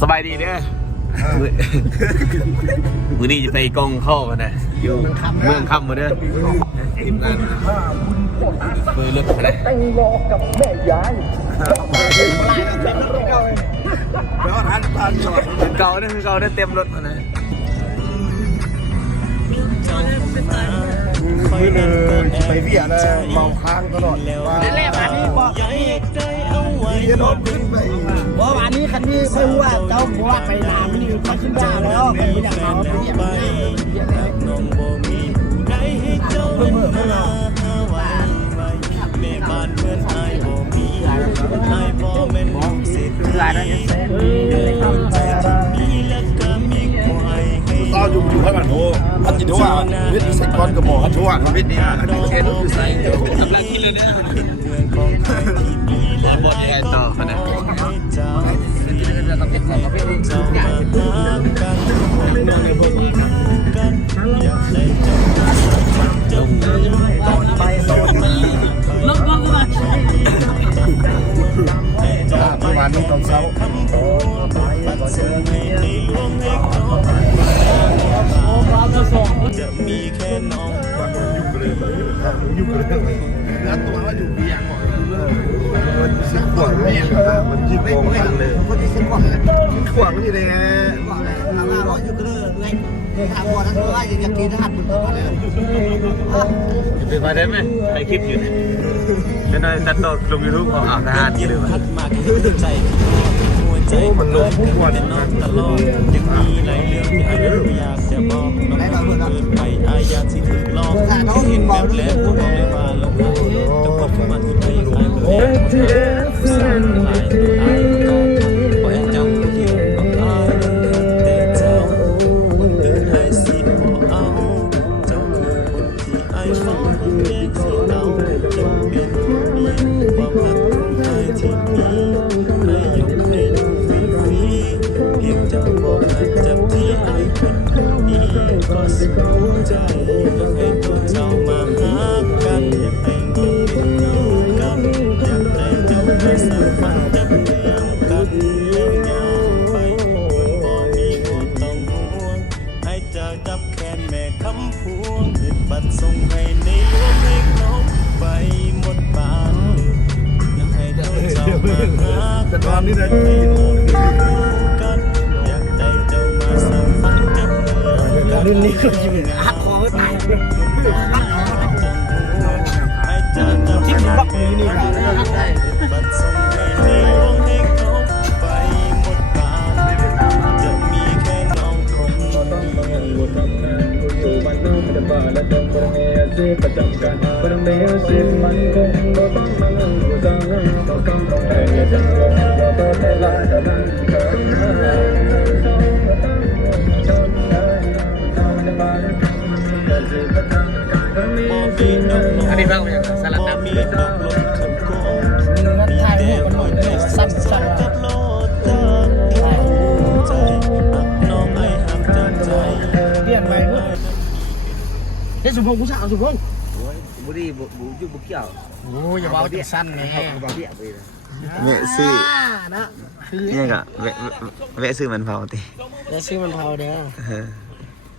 สบายดีเนี่ยมือนี้จะไปกองเข้ากันนะอยู่เมืองคำมาเด้อทีมงานเบอร์เลือกอะไรแต่งรอกับแม่ยายเก่าเนี่ยคือเก่าเนี่ยเต็มรถมานะไปเบียร์นะเมาค้างตลอดนั่นแหละวันนี้บอกนี่รถขึ้นไปว่าวันนี้คันนี้ไม่รู้ว่าเจ้าบัวไปนานนี่เขาขึ้นยาแล้วมันไม่อยากเอาไปเบียร์เพิ่มไม่มาเราอยู่ให้มันโอ้พัดทั่ววิทย์ใส่ก้อนกระบอกทั่ววิทย์นี่เช่นใส่กำลังกินเลยเนี่ยบอลยังไงต่อขนาดประมาณนี้ตอนเช้าจะมีแค่น้องอยู่กันเลยแล้วตัวว่าอยู่เบียงก่อนมันสิขวดเนี่ยมันยิงโกงกันเลยมันสิขวดขวดมันอยู่ในถามว่าเราอยู่กันเลยถามว่านั้นว่าอยากกินทหารบุญกันเลยเป็นไปได้ไหมใครคลิปอยู่เป็นอะไรตัดต่อลงยูทูบของอาบน้ำหรือว่าโอ้มันลงทุกวันตลอดยังมีหลายเรื่องที่อยากจะบอกน้องเกินไปอายาที่ถูกลองเห็นแบบแล้วก็บอกเลยว่าลงไปต้องบอกมาที่ไปใครก็ได้สั่งหลายอายก็ปล่อยเจ้าเกี่ยวกับอายแต่เจ้าคนตื่นให้สิบอกเอาเจ้าคือคนที่อายฟ้องแยกสิเอาเจ้าเป็นมีความรักของอายที่มีไม่ยกให้ดูฟรีเพียงเจ้าบอกให้จับที่อายคนนี้ก็สุขใจอยากให้ตัวเจ้ามาหากันอยากให้เงินเป็นคู่กันอยากให้เจ้าได้สัมผัสจับเรื่องกันเรื่องยาวไปเหมือนบ่มีหัวต้องห่วงให้เจ้าจับแขนแม่คำพวงขึ้นบัดส่งให้ในหลวงให้เขาไปหมดบานอยากให้ตัวเจ้ามาหากันอยากให้เงินเป็นคู่กันอยากให้เจ้ามาสัมผัสจับเรื่องรุ่นนี้ก็อยู่หักคอตายหักคอให้เจ้าจับที่บักนี้นี่ได้บัดส่งให้ในหลวงให้เขาไปหมดบานจะมีแค่น้องคนเดียวและต้องกระเมียสิประจำการกระเมียสิมันคงก็ต้องนั่งอยู่จังต้องกำลังให้จังหวะว่าต้องแต่ละแต่ละอันนี้บ้างอย่างสลัดน้ำมีมันถ่ายรูปกันหมดเลยสั้นเปลี่ยนไปเฮ้ยสุพงษ์ผู้สาวสุพงษ์บุรีบุยุบุเกี่ยวโอ้ยอย่าเบาติดสั้นแน่เนี่ยซื้อนะเนี่ยก็แวะซื้อมันเผาติแล้วซื้อมันเผาเด้อ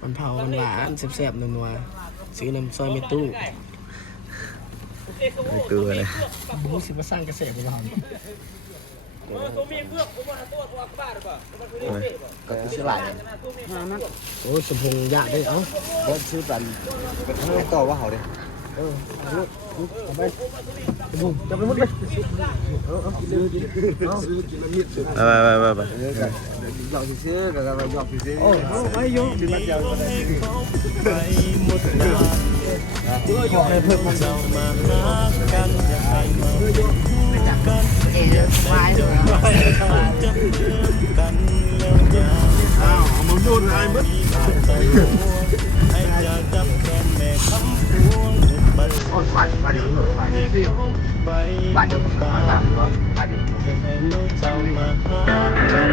มันเผามันหวานแซ่บๆนัวๆซื้อน้ำซอยไม่ตู้ไม่ตัวเลยรู้สึกว่าสร้างเกษตรเราก็ซื้อหลายโอ้สมพงษ์ยากได้เอ้าก็ซื้อปันเป็นต่อว่าเขาเลยไปบุ้มจะไปมุดเลยไปหยอกซื้อกับหยอกซื้อโอ้ไม่ยกไปหมดขอให้เพิ่มเรามาหากันอยากให้มากันวายเลยกันแล้วอย่าอ้าวมึงโดนอะไรมั้งให้จะจับแขนแม่คำพวงบัดโอ้ยบัดบัดบัดบัดเจ้ามาหากัน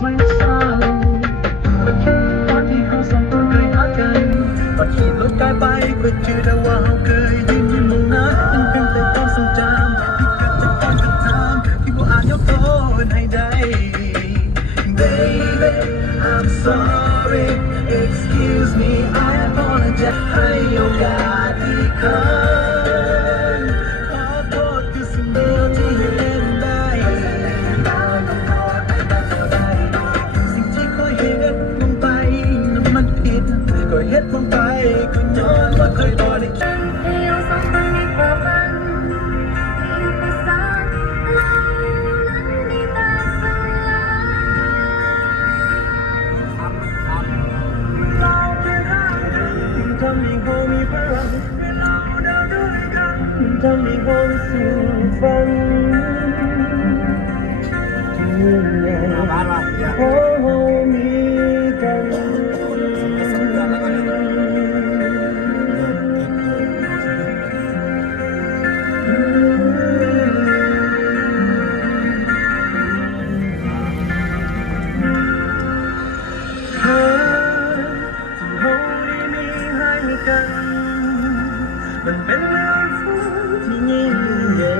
ไม่เศร้าตอนที่เขาสองคนเคยหากันตอนขี่รถไกลไปก็เจอแต่ว่าเขาเคยยืนมองหน้ามันเป็นแต่ความทรงจำที่เกิดจากการกระทำที่ว่าอาจยกโทษให้ได้ Baby I'm sorry excuse me I apologize ให้โอกาสอีกครั้งขอโทษคือสิ่งเดียวที่ให้เล่นได้สิ่งที่เคยเฮ็ดลงไปนั้นมันผิดก็เฮ็ดลงไปก็ย้อนว่าเคยบ่ได้คิด เราสองคนมีความฝันที่ประสานเรานั้นมีแต่สัญญา เราแค่รักกันทำให้เขามีพลังให้เราเดินด้วยกันทำให้เขาได้สู่ฝันที่ยิ่งใหญ่ขอให้มีกันเธอที่เราได้มีให้กัน มันเป็นเรื่องฝันที่ยิ่งใหญ่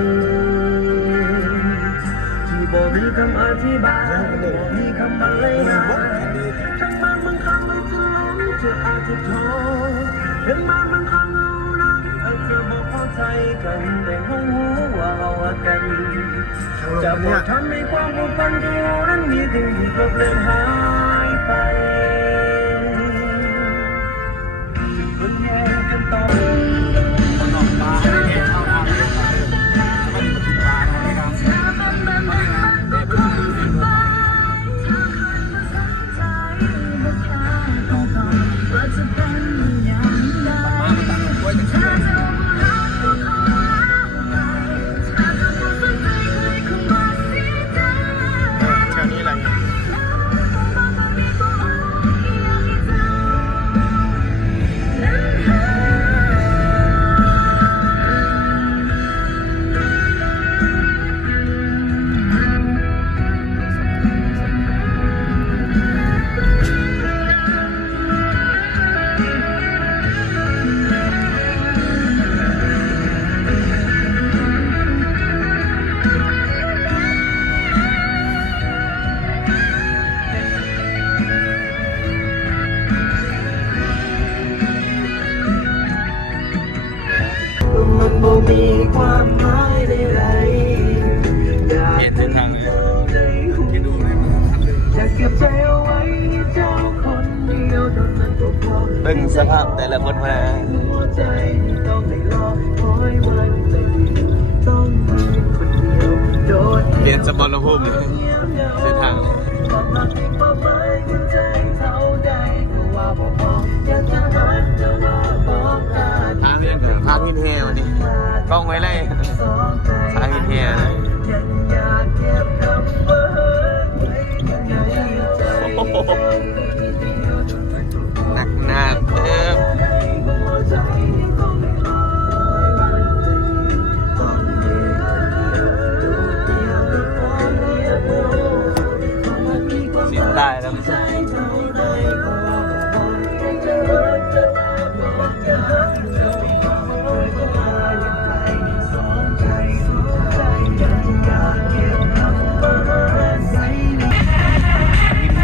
ที่บ่มีคำอธิบายบ่มีคำบรรยายทั้งบางคำมันจะล้มจะอาจจะท้อทั้งบางคำเรานั้นอาจจะบ่เข้าใจกันแต่เรารู้ว่าเรารักกันจะบ่ทำให้ความผูกพันที่เรานั้นมีถึงที่กลับเลือนหายไปคนแย่กันต่อ มันบ่มีความหมายใดๆอยาก เห็นเส้นทางเลย ในหัว คิดดูเลยมันทำเลย อยากเก็บใจเอาไว้ให้เจ้าคนเดียวเท่านั้นก็พอ เบิ่งสภาพแต่ละคนมา หัวใจต้องได้รอคอยวันหนึ่งต้องมีคนเดียวโดด เรียนสมรภูมิเลยเส้นทาง ความรักมีความหมายกับใจเท่าใดก็ว่าบ่พออยากจะรักจะมาบอกกัน ทางเรียนกับทางหินแฮวันนี้กล้องไว้เลยทางหินแฮนะ ยังอยากเก็บคำว่าไว้ในใจ โอ้โหหนักหนาเติม หัวใจต้องคอยวันหนึ่งต้องมีตัวเดียวก็พอเพียงพอความรักมีความห สิ้น มาย ได้แล้ว ใจเท่าใดก็ว่าบ่พออยากจะรักจะมาบอกกันจะไม่ยอมปล่อยเวลายังไปสองใจยังอยากเก็บคำว่าใส่ใน หินแฮ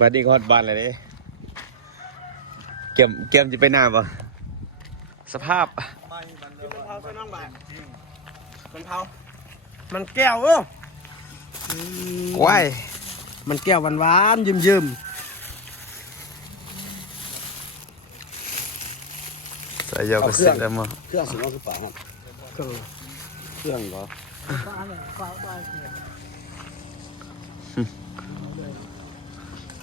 บัดนี้ก็ฮอดบ้านเลยเด้เกมจะไปหน้าบ่สภาพ มันเผาใส่น้องบ่ายมันเผามันแก้วว้าย มันแก้วหวานๆยืม ใส่ยาก็เสร็จแล้วมั้ง เครื่องสิงคือเปล่าครับ ๆเครื่อง เครื่องก็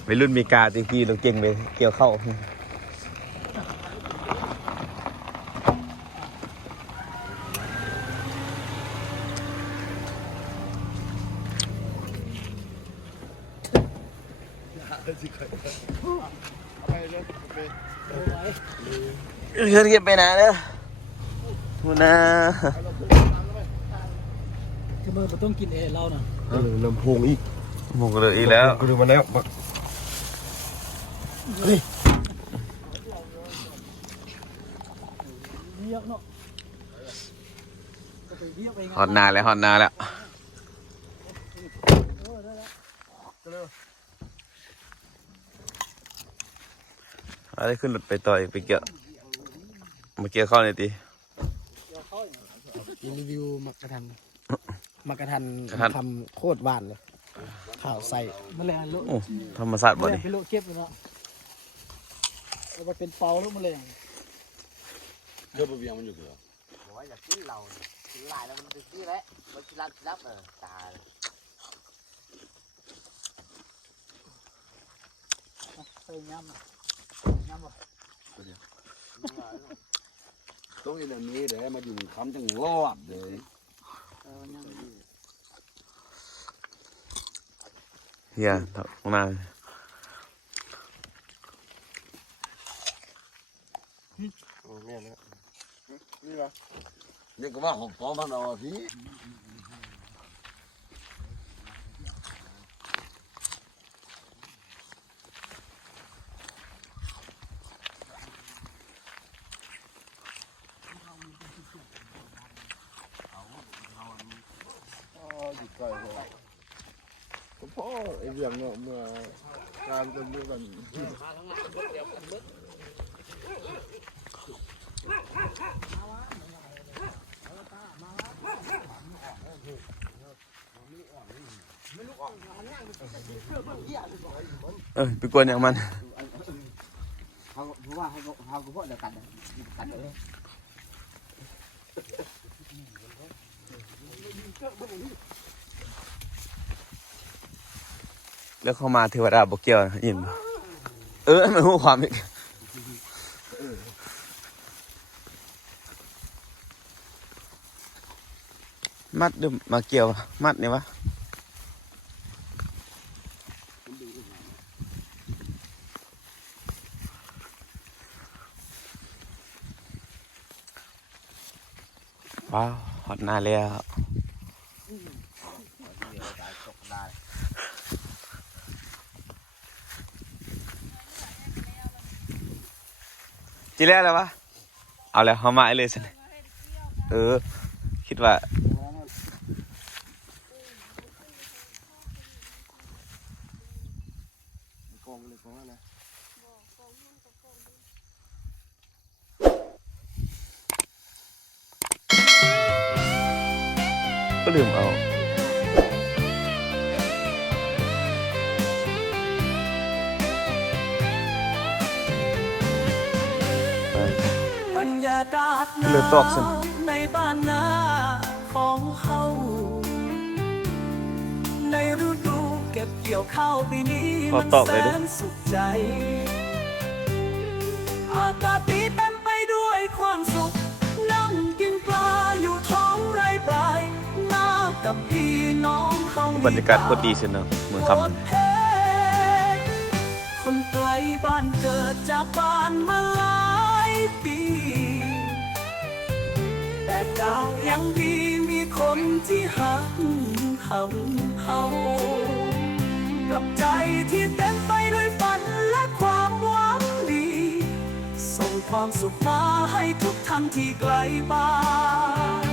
วัยรุ่นมีกาตะกี้เราเก่งไปเกี่ยวเข้าเพื่อนเก็บไปนะเด้อทูน่า คือมือมันต้องกินเองเราน่ะ ลำโพงอีก หมกเลยอีกแล้ว กูดูมาแล้วบัก ฮอตนาแล้วอะไรขึ้นรถไปต่ออีกไปเกี่ยวมาเกี่ยวเข้าในอยตี รีวิวมักกะทันทำโคตรหวานเลยข่าวใส่มะเร็งลูก โอ้ธรรมศาสตร์บ่นี่ เป็นลูกเก็บเลยเนาะเอาไปเป็นเปาลูกมะเร็ง เครื่องเบียงมันอยู่เหรอ บอกว่าอยากกินเหล้ากินหลายแล้วมันจะขี้แล้วมันกินรับตาย ใส่ย้ำบ่ ต้องอย่างนี้เดี๋ยวมาอยู่คำจังรอดเลย เฮียข้างหน้า นี่ก็ว่าหอมปอมันเอาพี่พ่อไอ้เรื่องเนาะเมื่อการจะมือกัน ไปกวนอย่างมัน เขาเพราะว่าเขาก็พวกเดียวกันเลย แล้วเข้ามาเทวดาบอกเกี่ยวนะยินบ่มันรู้ความอีกมัดเดิมมาเกี่ยวมัดเนี่ยวะว้าวฮอตหน้าแล้วจีแรกแล้ววะเอาแล้วเขามาเลยสิคิดว่าก็ลืมเอาบรรยากาศ เลือดตอกสิ ในบ้านนาของเขาในฤดูเก็บเกี่ยวข้าวปีนี้มันแสนสุขใจอากาศดีเต็มไปด้วยความสุขนั่งกินปลาอยู่ท้องไร่ปลายน้ากับพี่น้องเขา บรรยากาศโคตรดีสินะเหมือนคำ คนไกลบ้านเกิดจากบ้านมาหลายปีแต่ดาวยังดีมีคนที่หักเขากับใจที่เต็มไปด้วยฝันและความหวังดีส่งความสุขมาให้ทุกท่านที่ไกลบ้าน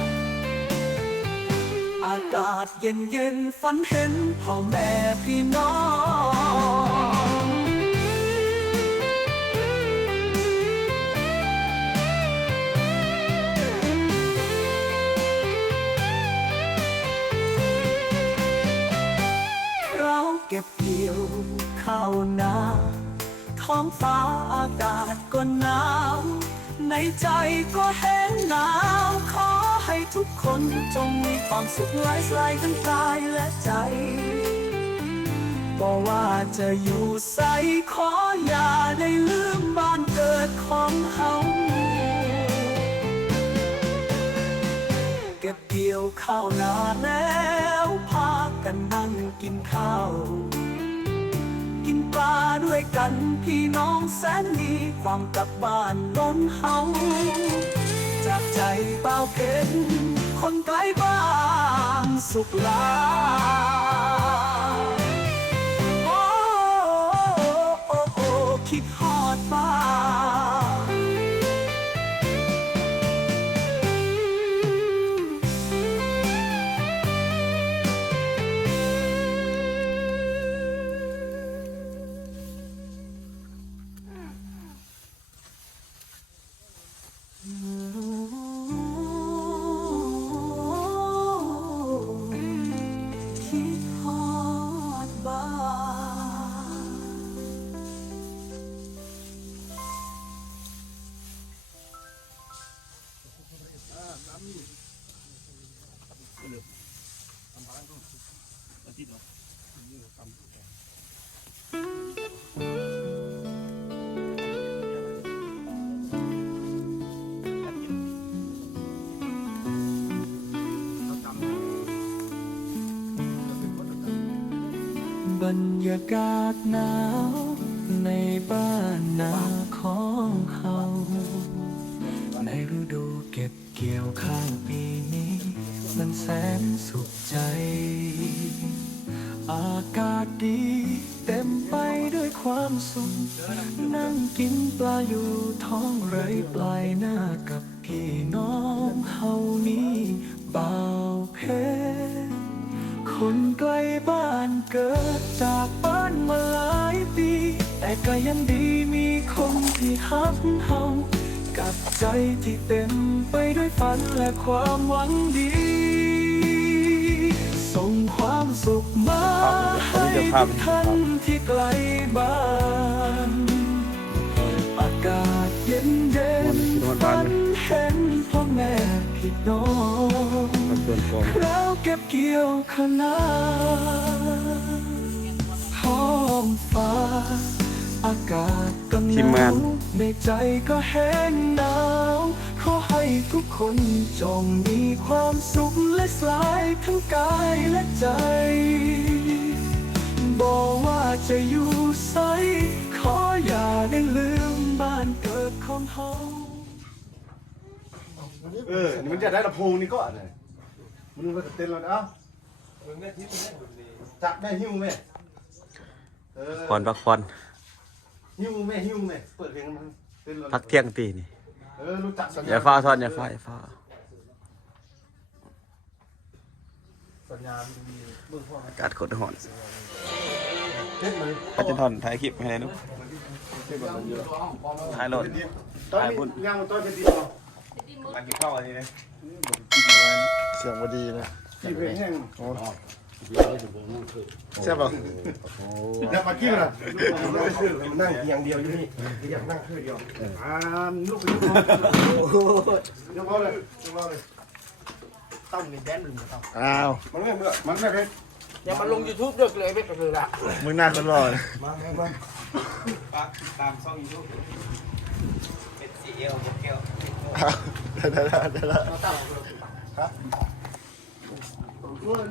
อากาศเย็นฝันเห็นพ่อแม่พี่น้อง ก็บเกี่ยวข้าวนาท้องฟ้าอากาศก็หนาวในใจก็แห้งหนาวขอให้ทุกคนจงมีความสุขหลายสลายทั้งกายและใจบอกว่าจะอยู่ใสขออย่าได้ลืมบ้านเกิดของเฮาเก็บเกี่ยวข้าวนาแล้วพากันนั่งกินข้าวกินปลาด้วยกันพี่น้องแสนดีความกลับบ้านล้นเฮาจากใจเปล่าเก็นคนไกลบ้านสุขลาโอ้โอ้โอ้คิดฮอดบ้านคิดฮอดบ้านบรรยากาศหนาวในบ้านนาของเขาในฤดูเก็บเกี่ยวข้าวปีนี้มันแสนสุขใจอากาศดีเต็มไปด้วยความสุขนั่งกินปลาอยู่ท้องไร่ปลายหน้ากับพี่น้องเฮานี้บ่าวเพชรคนไกลบ้านเกิดจากบ้านมาหลายปีแต่ก็ยังดีมีคนที่ฮักเฮากับใจที่เต็มไปด้วยฝันและความหวังดีส่งความสุขมาให้ทุกท่านที่ไกลบ้านอากาศเย็นเย็นฝันเห็นพ่อแม่พี่น้องแล้วเก็บเกี่ยวข้าวนาท้องฟ้าอากาศก็หนาวในใจก็แห้งหนาวขอให้ทุกคนจงมีความสุขและสลายทั้งกายและใจบอกว่าจะอยู่ใสขออย่าได้ลืมบ้านเกิดของเฮามันจะได้ลำโพงนี่ก็เนี่ยมันรู้ว่าเต้นแล้วนะจับแม่หิ้วแม่ ผ่อนพักผ่อน หิ้วแม่เปิดเพลงมันเต้นแล้ว พักเที่ยงตีนี่ รู้จัก อย่าฟ้าทอนอย่าฟ้าสัญญาณดีเบื้องพ่อ อากาศกดหอน เต้นมัน อาจารย์ทอนถ่ายคลิปให้เลยนุ๊กถ่ายรถ ตอนนี้ย่างมันต้นเป็นดีป่ะ มากินข้าวอะไรนี่ เสียงพอดีนะที่เพลงแห้งใช่ป่ะอยากมากิ้วนะนั่งอย่างเดียวอยู่นี่อยากนั่งแค่เดียวลูกไปยกเลยต้องมีแดนหรือไม่ต้อง อ้าวมันไม่เพชร อย่ามาลง YouTube ด้วยเลยไม่เป็นไรละ มึงน่าคนรอเลย ตามช่องยูทูบเป็นซีเอลเกล ได้แล้ว เราตั้ง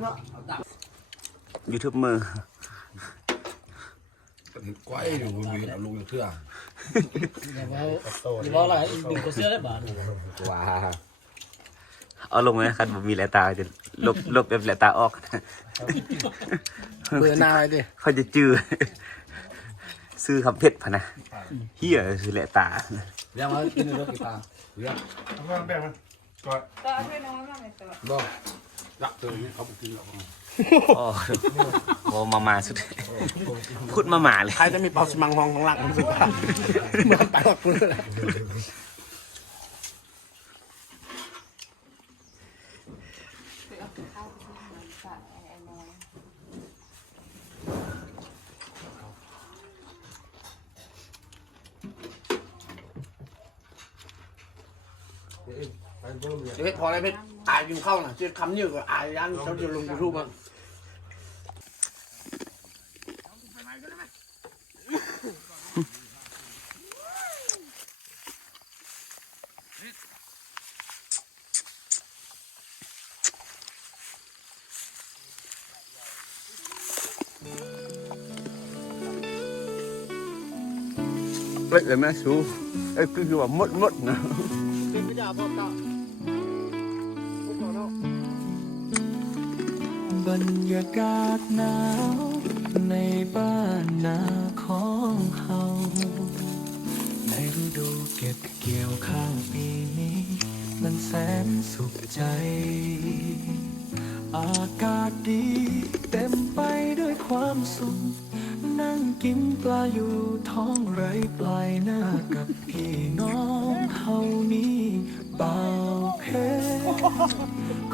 เรา ยูทูบมือ ก้อยอยู่มีเอาลุงอยู่เทื่อ อย่าบอกอะไรดึงตัวเสื้อได้บ้าง ว้า เอาลงไหมครับผมมีแหลตาจะลบแบบแหลตาออก เบื่อหน้าดิ เขาจะจื้อซื้อคำเพชรพะนะเฮียคือแหลตา ยังมากินรถกี่ปางเรียก แบ่งมันก่อน บอกรักเธอเนี่ยเขาไปกินหรอก โอ้มาสุดพูดมาเลย ใครจะมีเป่าสมังฮองของหลังรู้สึกว่าเหมือนไปหมดพื้นเลย จะเพชรพออะไรเพชรอายกินข้าวน่ะจะคำยืดกับอายยันเขาจะลงยูทูบมั้งเล็กเลยแม่ชูไอ้คือว่ามดนะ บรรยากาศหนาวในบ้านนาของเฮาในฤดูเก็บเกี่ยวข้าวปีนี้มันแสนสุขใจอากาศดีเต็มไปด้วยความสุขนั่งกินปลาอยู่ท้องไร่ปลายหน้ากับพี่น้องเฮานี้บ่าวเพ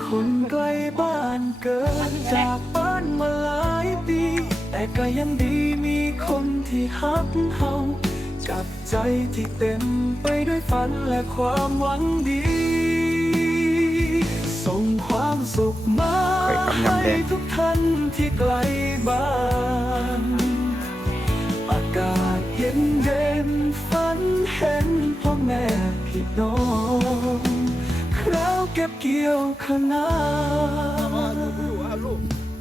คนไกลบ้านเกิดจากบ้านมาหลายปีแต่ก็ยังดีมีคนที่ฮักเฮาจับใจที่เต็มไปด้วยฝันและความหวังดีส่งความสุขมาให้ทุกท่านที่ไกลบ้านอากาศเย็นเย็นฝันเห็นพ่อแม่พี่น้องคราวเก็บเกี่ยวข้าวนา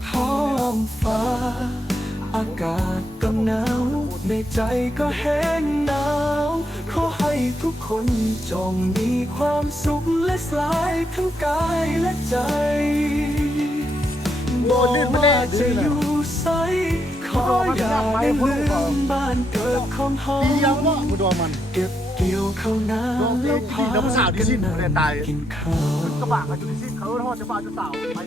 ท้องฟ้าอากาศก็หนาวในใจก็แห้งหนาวขอให้ทุกคนจงมีความสุขและสลายทั้งกายและใจบอกว่าจะอยู่ไสขออย่าได้ลืมบ้านเกิดของเฮาเก็บเกี่ยวข้าวนาแล้วพากันนั่งกินข้าวกระบะมาจุดสิ้นเขาทอดจะบ่าวจะสาวไป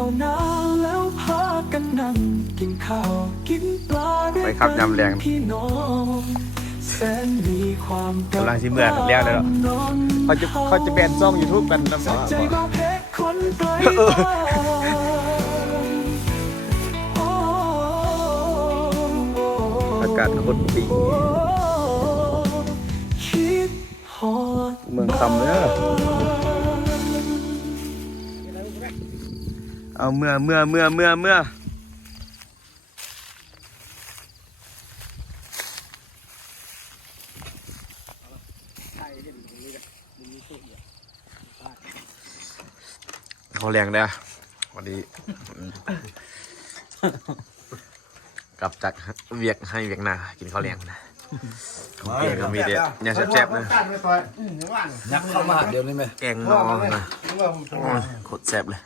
ข้าวนาแล้วพากันนั่งกินข้าวกินปลาด้วยกันพี่น้องแสนมีความกำลังสิเมื่อแล้วเขาจะแบนซ่อง YouTube กันนะพ่ออากาศคนดีเมืองคำเนี่ยเอาเมื่อเขาแรงได้วันนี้กลับจากเวียกให้เวียกหน้ากินข้าวแรงนะของเก่งก็มีเด็ดเนี่ยแซ่บๆนะยักเข้ามาเดี๋ยวนี้ไหมแกงนอนะโคตรแซ่บเลย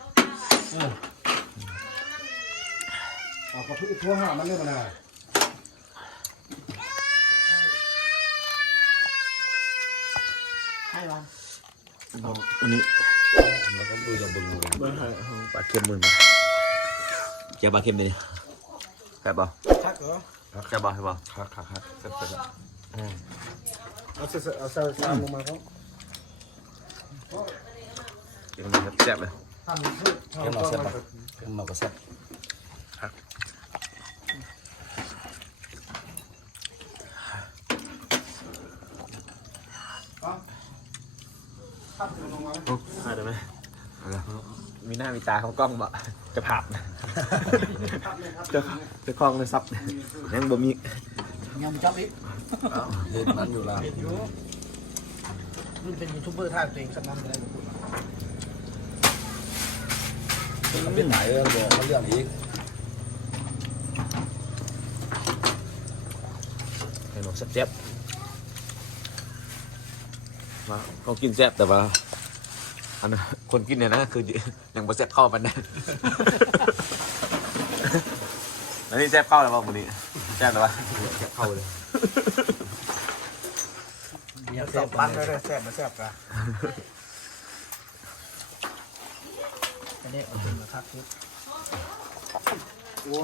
เอากระพุ้ทั่วห้ามันเรื่องอะไรอันนี้เราก็ดูจากบนมือปลาเค็มมือมาเจ้าปลาเค็มดิแซ่บป่ะแซ่บป่ะใช่ป่ะครับแซ่บเอาเซลลงมาเขาเดี๋ยวมันแซ่บเลยเดี๋ยวมาแซ่บป่ะเดี๋ยวมาก็แซ่บได้ไหมมีหน้ามีตาเขากล้องบ่จะผับจะคล้องเลยซับยังบ่มียำจับอีกเห็นมันอยู่แล้วรุ่นเป็นยูทูบเบอร์ท่าตัวเองสำนักอะไรแบบนี้มันเป็นไหนเรื่องเขาเรื่องอีกให้หนูแซ่บมาเขากินแซ่บแต่ว่าอันนั้นคนกินเนี่ยนะคือยังบ่แซ่บเข้ามันนะแล้วนี่แซ่บเข้าแล้วป่ะมื้อนี้แซ่บหรือวะแซ่บเข้าเลยแซ่บปั้นเลยแซ่บมาแซ่บกันอันนี้เอาเป็นมาทักทุกโอ้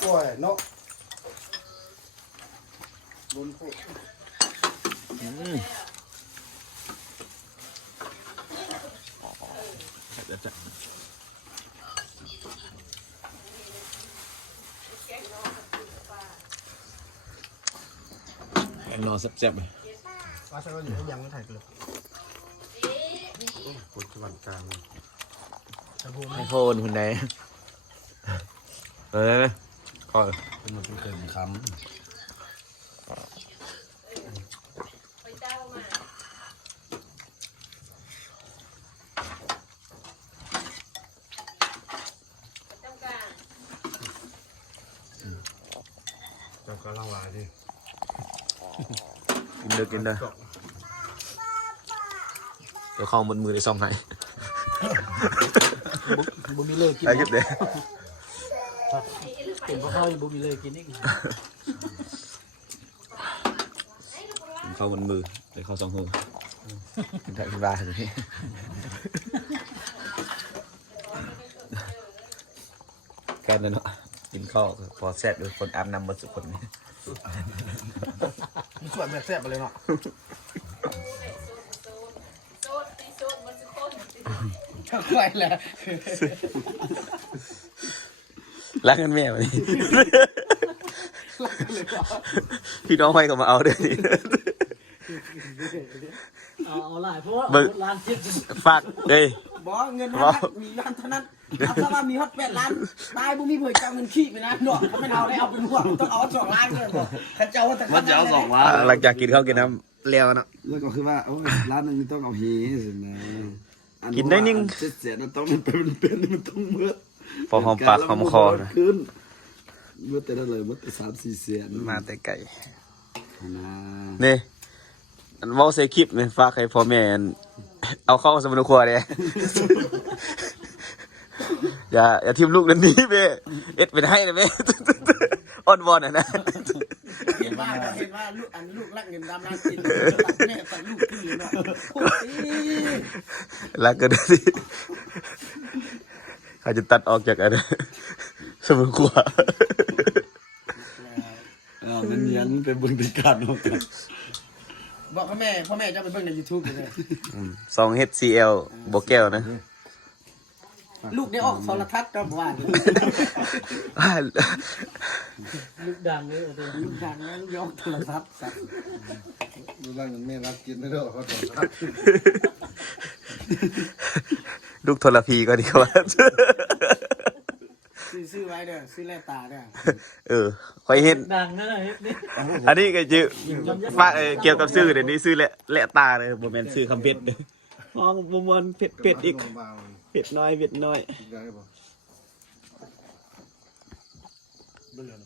โอ้ยเนาะลุ้นโคตร นอนแซ่บๆเลย ว่าฉันก็อยู่ที่ยังไม่ถ่ายเกลือ คนจังหวัดกลาง ให้โพนคนใดเลยก็ เป็นมันเป็นคำ จะก็ล่างลายดิ กินเด้อเดี๋ยวข้าวมือได้ซ่องให้ บุมีเลยกิน ไอ้ยุบเด้ เป็นเพราะเขาบุมีเลยกินนี่ ข้าวมือได้ข้าวซองหูกินได้กินบ้าเลยกันเลยเนาะกินข้าวพอแซ่บด้วยคนอาบน้ำมาสุกคนนี้ มีส่วนแบบแซ่บไปเลยเนาะถ้าใครแหละ รักกันแม่วันนี้พี่น้องไปก็มาเอาเดี๋ยวนี้ เอาหลายเพราะว่าร้านที่ ฝากเด้ย บอกเงินมีล้านเท่านั้นเอาถ้าว่ามีฮอต8 ล้านตายบุมีเผยเจ้าเงินขี้ไปนะเนาะเขาไม่เอาได้เอาเป็นห่วงต้องเอา2 ล้านเลยบอกข้าเจ้าว่าแต่ มันจะเอาสองล้าน หลังจากกินข้าวกินน้ำเลี้ยวเนาะ แล้วก็คือว่าโอ้ยร้านนึงต้องเอาเฮสินะ กินได้นิ่ง เสียต้องมันเป็นมันต้องเมื่อ พอหอมปากหอมคอนะ ขึ้นเมื่อแต่ละเลยเมื่อแต่3-4 เสียน มาแต่ไก่ นะ นี่อันเว้าใส่คลิปนี่ฝากให้พ่อแม่อันเอาเข้าสมุนครัวเลย อย่าทิมลูกนั่นนี่เบ้เอ็ดเป็นให้นะเบ้ อ้อนวอนอ่ะนะ เห็นว่าลูกรักเงินดำรักกินแม่แต่ลูกขึ้นเนาะ รักกันดิเขาจะตัดออกจากอันนั้นสมุนครัว นั่นยันเป็นบริการเนาะ บอกพ่อแม่จะไปเบิ่งใน YouTube เลย 2 HCL โบแก้วนะ ลูกได้ออกโทรทัศน์ก็ว่า ลูกดังเลย ลูกดังนั้นยกโทรทัศน์ ดูร่างแม่รับกินได้ด้วยเขาต ลูกโทรพีก็ดีกว่า ซื้อไว้เด้อซื้อแลตาเด้อ คอยเห็น ดังนั่นแหละนี่ อันนี้ก็จื้อฝากเกี่ยวกับซื้อเดี๋ยวนี้ซื้อแหละตาเลยบ่แม่นซื้อคำเพชรห้องบ่ม่วนเผ็ดอีกเผ็ดน้อย ได้ป่ะ เบิ่งเลย